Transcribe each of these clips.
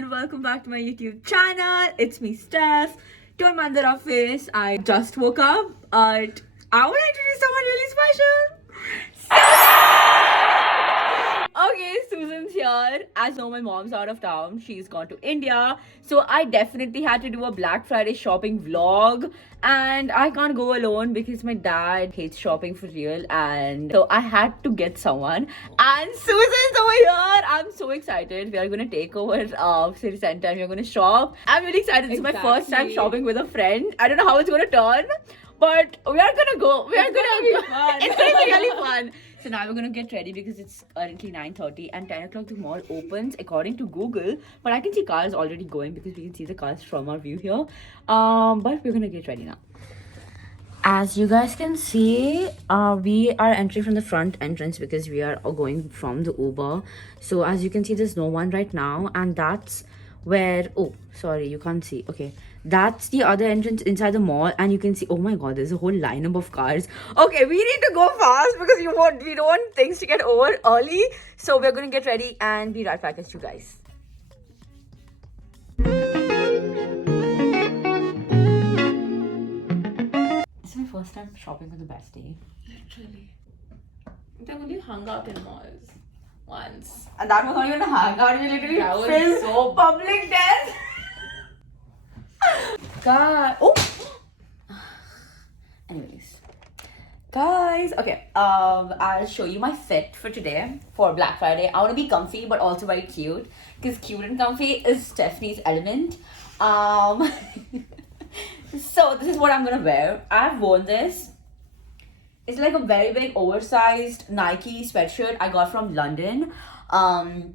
and welcome back to my YouTube channel. It's me, Steph. To my mother office. I just woke up, but I want to introduce someone really special. Okay, Susan's here. As you know, my mom's out of town. She's gone to India. So I definitely had to do a Black Friday shopping vlog. And I can't go alone because my dad hates shopping for real. And so I had to get someone. And Susan's over here. I'm so excited. We are going to take over City Center and we're going to shop. I'm really excited. This is my first time shopping with a friend. I don't know how it's going to turn. But we are going to go. It's going to be really fun. So now we're gonna get ready because it's currently 9:30 and 10 o'clock the mall opens according to Google. But I can see cars already going because we can see the cars from our view here. But we're gonna get ready now. As you guys can see, we are entering from the front entrance because we are going from the Uber. So as you can see, there's no one right now, and that's where, oh sorry, you can't see. Okay, that's the other entrance inside the mall, and you can see, oh my god, there's a whole lineup of cars. Okay, we need to go fast because we don't want things to get over early. So we're gonna get ready and be right back as you guys. This is my first time shopping with the bestie. Literally. They only hung out in malls once. And that was not even a hangout. We literally That was filmed so public death. God. Oh. Anyways, guys. Okay. I'll show you my fit for today for Black Friday. I want to be comfy but also very cute because cute and comfy is Stephanie's element. So this is what I'm gonna wear. I've worn this. It's like a very big oversized Nike sweatshirt I got from London. And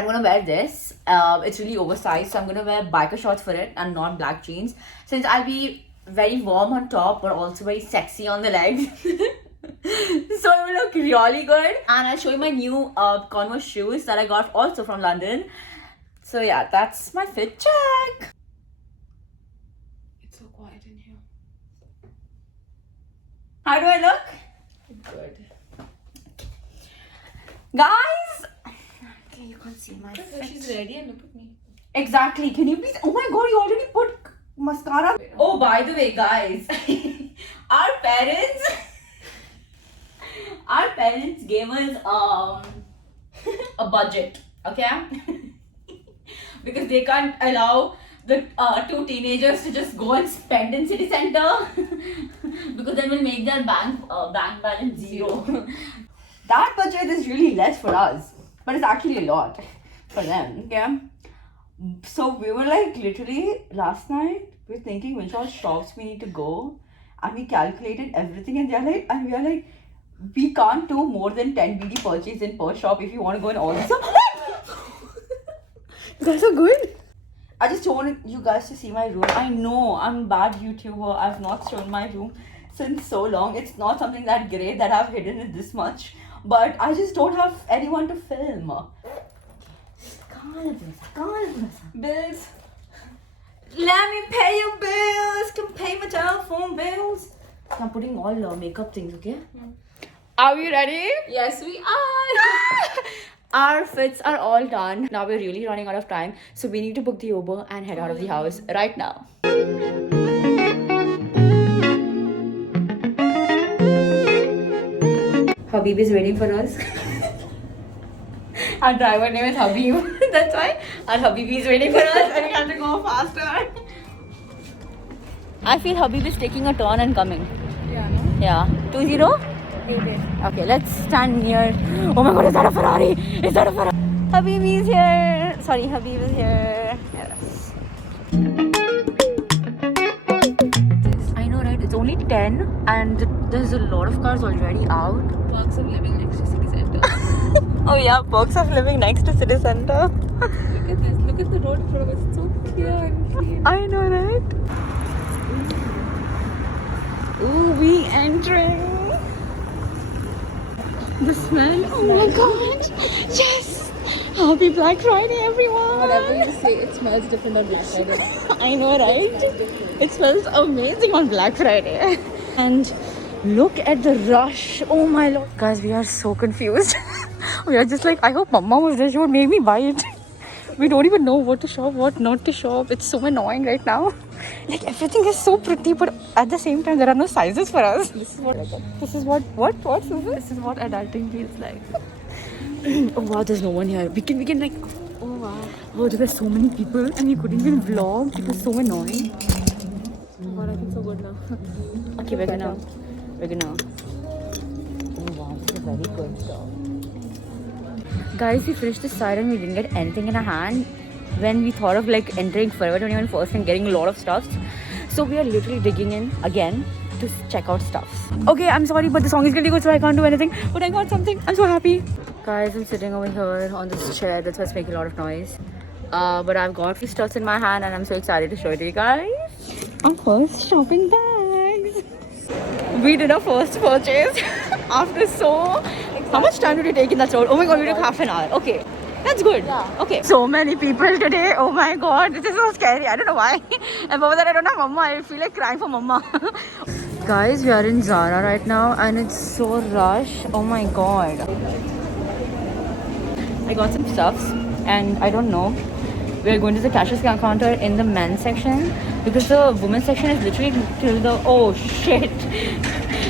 I'm gonna wear this. It's really oversized, so I'm gonna wear biker shorts for it and not black jeans. Since I'll be very warm on top, but also very sexy on the legs. So it will look really good. And I'll show you my new Converse shoes that I got also from London. So yeah, that's my fit check. It's so quiet in here. How do I look? Good. Guys! Okay, you can't see my So fit. she's ready and look at me. Exactly. Can you please? Oh my god, you already put mascara. Oh, by the way, guys, our parents gave us a budget, okay? Because they can't allow the two teenagers to just go and spend in city center because then we'll make their bank balance zero. That budget is really less for us, but it's actually a lot for them, okay? So we were like literally last night we were thinking which all shops we need to go, and we calculated everything, and we are like we can't do more than 10 BD purchase in per shop if you want to go in all this. You guys are good. I just don't want you guys to see my room. I know I'm a bad YouTuber. I've not shown my room since so long. It's not something that great that I've hidden it this much, but I just don't have anyone to film. Bills. Let me pay your bills. Can pay my telephone bills. I'm putting all makeup things, okay? Are we ready? Yes, we are. Our fits are all done. Now we're really running out of time. So we need to book the Uber and head out of the house right now. Habib is waiting for us. Our driver name is Habib. That's why our Habib is waiting for us and we have to go faster. I feel Habib is taking a turn and coming. Yeah, no? Yeah. 2-0? Okay, let's stand near. Oh my god, is that a Ferrari? Is that a Ferrari? Habib is here. Sorry, Habib is here. Yes. I know, right? It's only 10 and there's a lot of cars already out. Perks of living next to city center. Oh yeah, perks of living next to city center. Look at this. Look at the road in front of us. It's so clear and clean. I know, right? Ooh, we entering. The smell. Oh my god. Yes. Happy Black Friday, everyone. Whatever you say, it smells different on Black Friday. I know, right? It smells amazing on Black Friday. And look at the rush. Oh my lord. Guys, we are so confused. We are just like, I hope Mama was there. She would make me buy it. We don't even know what to shop, what not to shop. It's so annoying right now. Like everything is so pretty, but at the same time there are no sizes for us. This is what Susan? This is what adulting feels like. Oh wow, there's no one here. We can like, Oh wow. oh there were so many people and we couldn't even vlog. It was so annoying. Oh god, I feel so good now. Okay, we're gonna. Oh wow, this is very good stuff. Guys, we finished this side and we didn't get anything in our hand when we thought of like entering Forever 21 first and getting a lot of stuffs. So we are literally digging in again to check out stuffs. Okay, I'm sorry, but the song is really good, so I can't do anything. But I got something. I'm so happy. Guys, I'm sitting over here on this chair. That's why it's making a lot of noise. But I've got these stuffs in my hand and I'm so excited to show it to you guys. Our first shopping bags. We did our first purchase after so... How much time did we take in that store? Oh my god, we took half an hour. Okay, that's good. Yeah. Okay. So many people today. Oh my god, this is so scary. I don't know why. And Baba that I don't have mama. I feel like crying for mama. Guys, we are in Zara right now and it's so rush. Oh my god. I got some stuffs and I don't know. We are going to the cashiers counter in the men's section because the women's section is literally till the... Oh shit.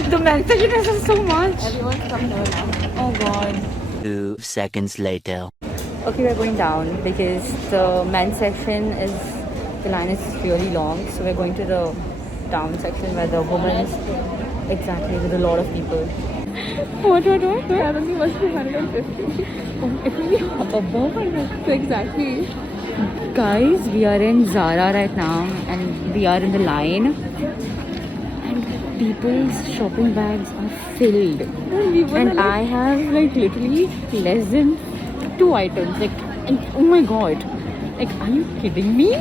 The men's section is so much. Everyone's coming over now. Oh god. 2 seconds later. Okay, we're going down because the men's section is... The line is really long. So we're going to the down section where the women's... Exactly, with a lot of people. What? Currently must be 150. It will be above 100. Exactly. Guys, we are in Zara right now and we are in the line and people's shopping bags are filled and I have like literally less than 2 items like, and oh my god, like are you kidding me?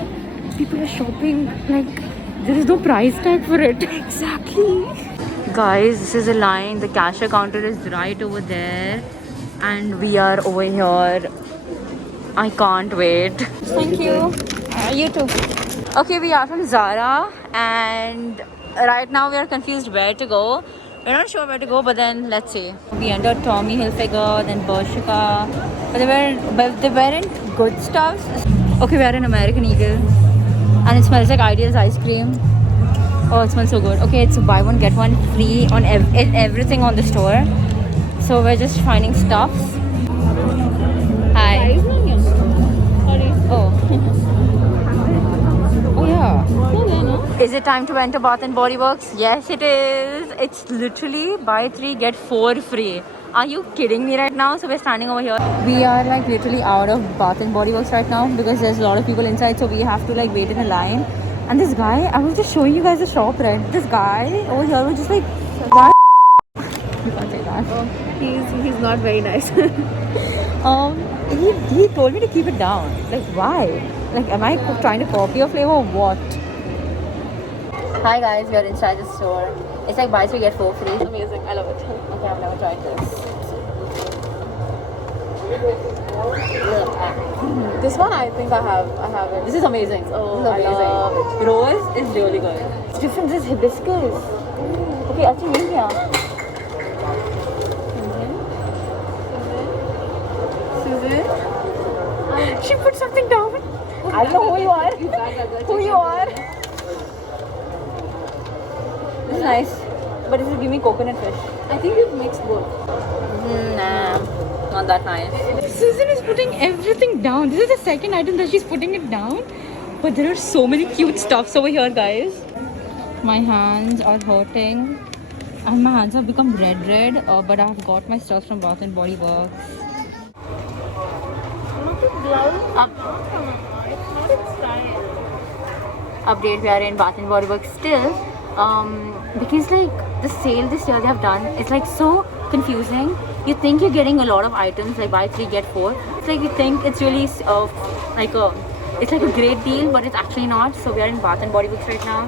People are shopping like there is no price tag for it. Exactly. Guys, this is a line. The cashier counter is right over there and we are over here. I can't wait. Thank you. You too. Okay, we are from Zara and right now we are confused where to go. We're not sure where to go, but then let's see. We entered Tommy Hilfiger, then Bershka, but they weren't good stuffs. Okay, we are in American Eagle and it smells like Ideal's ice cream. Oh, it smells so good. Okay, it's buy one get one free on everything on the store. So we're just finding stuffs. Hi. Oh. Oh yeah. Is it time to enter Bath and Body Works? Yes, it is. It's literally buy 3 get 4 free. Are you kidding me right now? So we're standing over here. We are like literally out of Bath and Body Works right now because there's a lot of people inside. So we have to like wait in a line. And this guy, I was just showing you guys the shop, right? This guy over here was just like, why? You can't say that. Oh, he's not very nice. He told me to keep it down. Like, why? Like, am I trying to copy your flavor or what? Hi guys, we are inside the store. It's like buy 3 get 4 free. Amazing. I love it. Okay, I've never tried this. This one I think I have it. This is amazing. Oh, This is amazing. I love it. Rose is really good. It's different. This is hibiscus. Okay, I'll see you here. Susan? She put something down. I don't know who you are. Who you are. This is nice. But this is give me coconut fish. I think you've mixed both. Nah, not that nice. Susan is putting everything down. This is the second item that she's putting it down. But there are so many cute stuffs over here, guys. My hands are hurting. And my hands have become red. But I've got my stuff from Bath and Body Works. Update, we are in Bath and Body Works still. Because like the sale this year they have done, it's like so confusing. You think you're getting a lot of items like buy 3 get 4. It's like you think it's really it's like a great deal, but it's actually not. So we are in Bath and Body Works right now.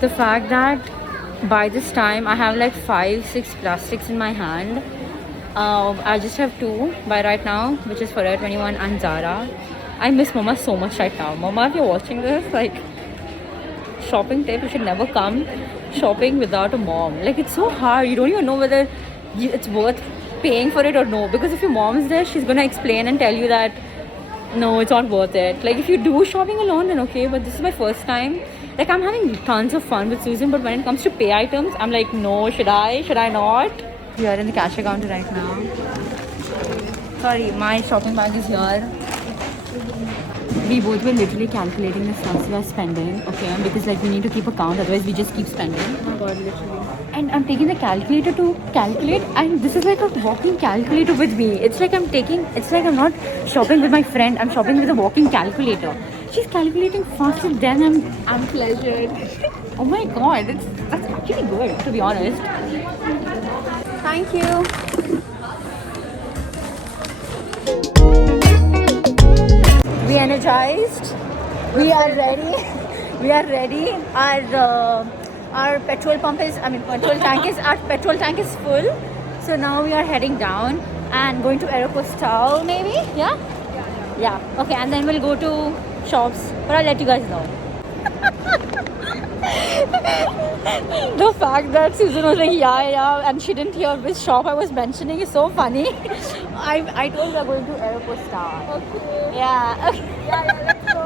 The fact that by this time I have like 5-6 plastics in my hand. I just have 2 by right now, which is Forever 21 and Zara. I miss Mama so much right now. Mama, if you're watching this, like, shopping tip, you should never come shopping without a mom. Like, it's so hard. You don't even know whether it's worth paying for it or no. Because if your mom's there, she's gonna explain and tell you that No, it's not worth it. Like if you do shopping alone, then okay. But this is my first time. Like I'm having tons of fun with Susan, but when it comes to pay items, I'm like, no, should I? Should I not? We are in the cash counter right now. Sorry, my shopping bag is here. We both were literally calculating the stuff we are spending, okay? Because like we need to keep a count, otherwise we just keep spending. Oh my god, literally. And I'm taking the calculator to calculate, and this is like a walking calculator with me. It's like I'm not shopping with my friend, I'm shopping with a walking calculator. She's calculating faster than I'm Pleasured. Oh my god, that's actually good, to be honest. Thank you. We energized. We are ready. We are ready. Our petrol tank is full. So now we are heading down and going to Aeropostale maybe. Yeah. Okay, and then we'll go to shops. But I'll let you guys know. The fact that Susan was like yeah, and she didn't hear which shop I was mentioning is so funny. I told her we're going to Aeropostale. Okay. Yeah. Okay. Yeah, let's go.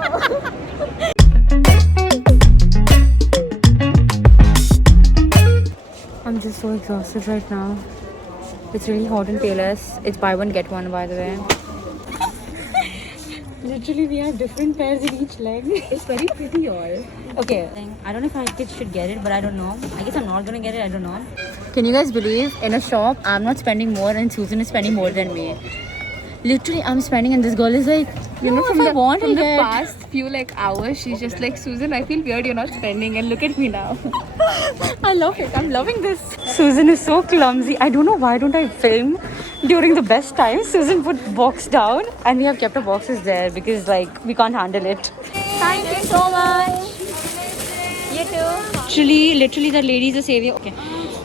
I'm just so exhausted right now. It's really hot in PLS. It's buy one get one, by the way. Literally, we have different pairs in each leg. It's very pretty, y'all. Okay, I don't know if I should get it, but I don't know. I guess I'm not gonna get it. I don't know. Can you guys believe in a shop I'm not spending more and Susan is spending more than me? Literally, I'm spending and this girl is like, you know, from if I want from to the get. past few hours, she's just like, Susan, I feel weird you're not spending, and look at me now. I love it. I'm loving this. Susan is so clumsy. I don't know why don't I film during the best times. Susan put box down and we have kept our boxes there because like we can't handle it. Thank you so much. You too. Literally the lady is a savior. Okay.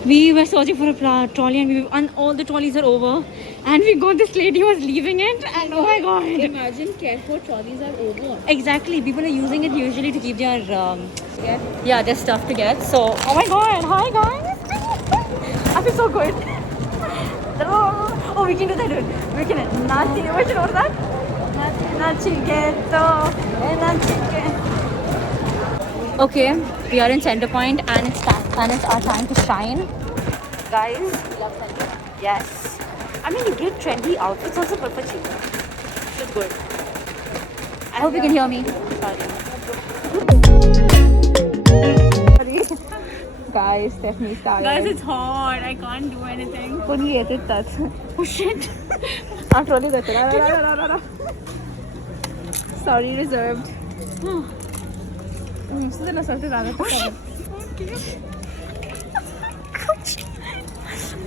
We were searching for a trolley and all the trolleys are over. And we got this lady who was leaving it and oh my god. Imagine Carrefour trolleys are over. Exactly. People are using it usually to keep their their stuff to get. So oh my god, hi guys. I feel so good. Oh, we can do that, dude. We can Nachi. What you know that? Nachigetto. Okay, we are in Center Point and it's our time to shine. Guys, yes. I mean, you get trendy outfits also for cheap. It's good. I hope you can hear me. Sorry. Guys, Stephanie's tired. Guys, it's hot. I can't do anything. Couldn't get it touch. Oh shit. I'm trolley that. Sorry, reserved. मुझसे ना सकते ज़्यादा तो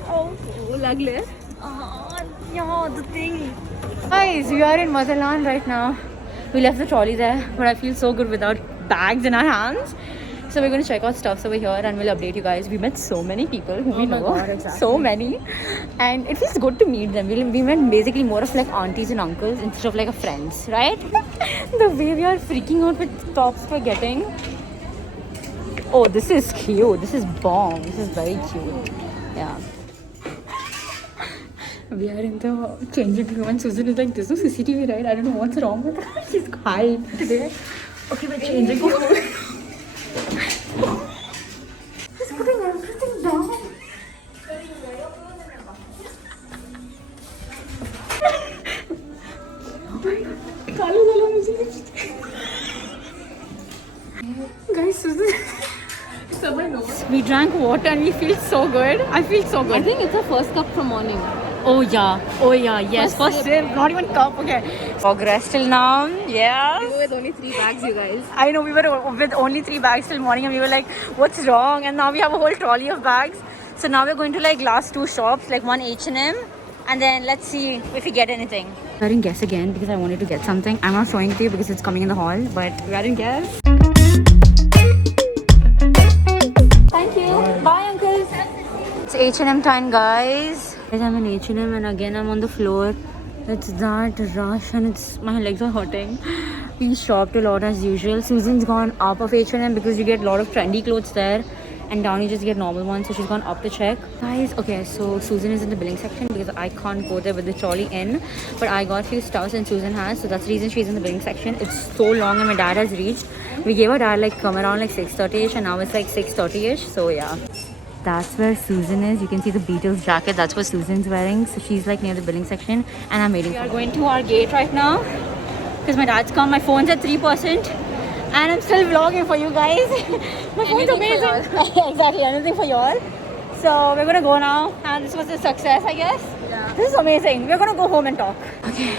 Oh, लगले. Yeah, the thing. Guys, we are in Motherland right now. We left the trolley there, but I feel so good without bags in our hands. So we're going to check out stuffs over here and we'll update you guys. We met so many people who we know. God, exactly. So many. And it feels good to meet them. We met basically more of like aunties and uncles instead of like a friends, right? The way we are freaking out with tops we're getting. Oh, this is cute. This is bomb. This is very cute. Yeah. We are in the changing room and Susan is like, there's no CCTV, right? I don't know what's wrong with her. She's hyped today. Okay, we're changing room. She's putting everything down. Guys, Susan. We drank water and we feel so good. I feel so good. I think it's our first cup from morning. Oh yeah, yes. First sip, not even cup. Okay. Progress till now. Yes. We were with only 3 bags, you guys. I know we were with only 3 bags till morning and we were like, what's wrong? And now we have a whole trolley of bags. So now we're going to like last 2 shops, like one H&M, and then let's see if we get anything. I didn't guess again because I wanted to get something. I'm not showing it to you because it's coming in the hall, but I didn't guess. Thank you. Bye, uncle. It's H&M time, guys. I'm in H&M and again I'm on the floor. It's that rush and my legs are hurting. We shopped a lot as usual. Susan's gone up of H&M because you get a lot of trendy clothes there. and down you just get normal ones. So she's gone up to check. Guys, okay, so Susan is in the billing section because I can't go there with the trolley in. But I got a few stuffs and Susan has, so that's the reason she's in the billing section. It's so long and my dad has reached. We gave our dad like come around like 6:30ish and now it's like 6:30ish. So yeah. That's where Susan is. You can see the Beatles jacket. That's what Susan's wearing. So she's like near the billing section and I'm waiting. We are going to our gate right now because my dad's come. My phone's at 3% and I'm still vlogging for you guys. My phone's amazing. Exactly, anything for y'all. So we're gonna go now and this was a success, I guess. Yeah. This is amazing. We're gonna go home and talk. Okay.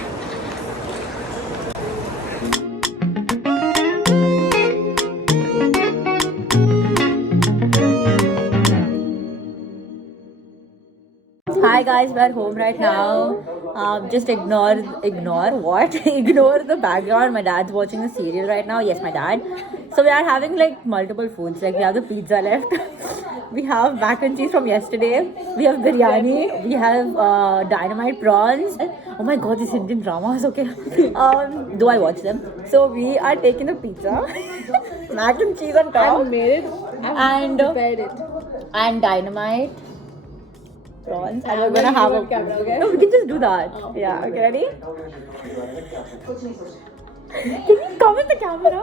Hi guys, we're home right now. Just ignore what? Ignore the background. My dad's watching a serial right now. Yes, my dad. So we are having like multiple foods. Like we have the pizza left. We have mac and cheese from yesterday. We have biryani. We have dynamite prawns. Oh my god, this Indian drama is okay. Do I watch them? So we are taking the pizza, mac and cheese on top. I made it. And prepared it. And dynamite prawns, and we're gonna have a camera, okay? No, we can just do that. Yeah, okay, ready? Can you come in the camera?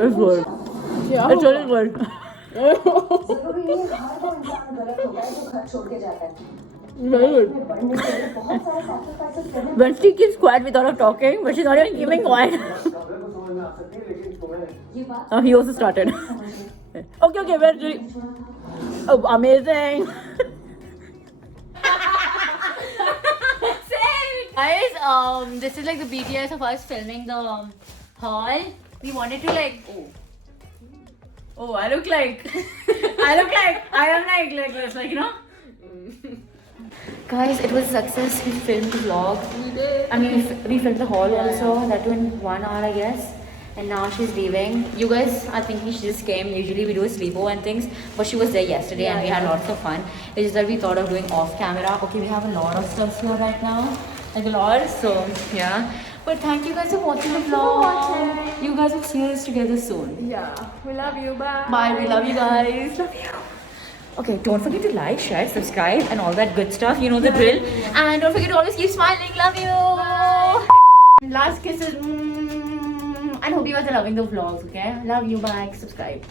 It's good. Yeah. It's really good. Very good. When she keeps quiet, we thought of talking, but she's not even keeping quiet. Oh, he also started. Okay, we're doing. Oh, amazing. Guys, this is like the BTS of us filming the haul. We wanted to like. Oh, I look like. I am like this, like you know. Guys, it was a success. We filmed the vlog. We did. I mean, we filmed the haul also. That too in 1 hour, I guess. And now she's leaving. You guys are thinking she just came. Usually we do a sleepover and things, but she was there yesterday and we had lots of fun. It's just that we thought of doing off camera. Okay, we have a lot of stuff here right now, like a lot. So yeah. But thank you guys for watching the vlog. You guys will see us together soon. Yeah. We love you. Bye. Bye. We love you guys. Love you. Okay, don't forget to like, share, subscribe, and all that good stuff. You know the drill. And don't forget to always keep smiling. Love you. Bye. Last kisses. And hope you guys are loving the vlogs. Okay. Love you. Bye. Subscribe.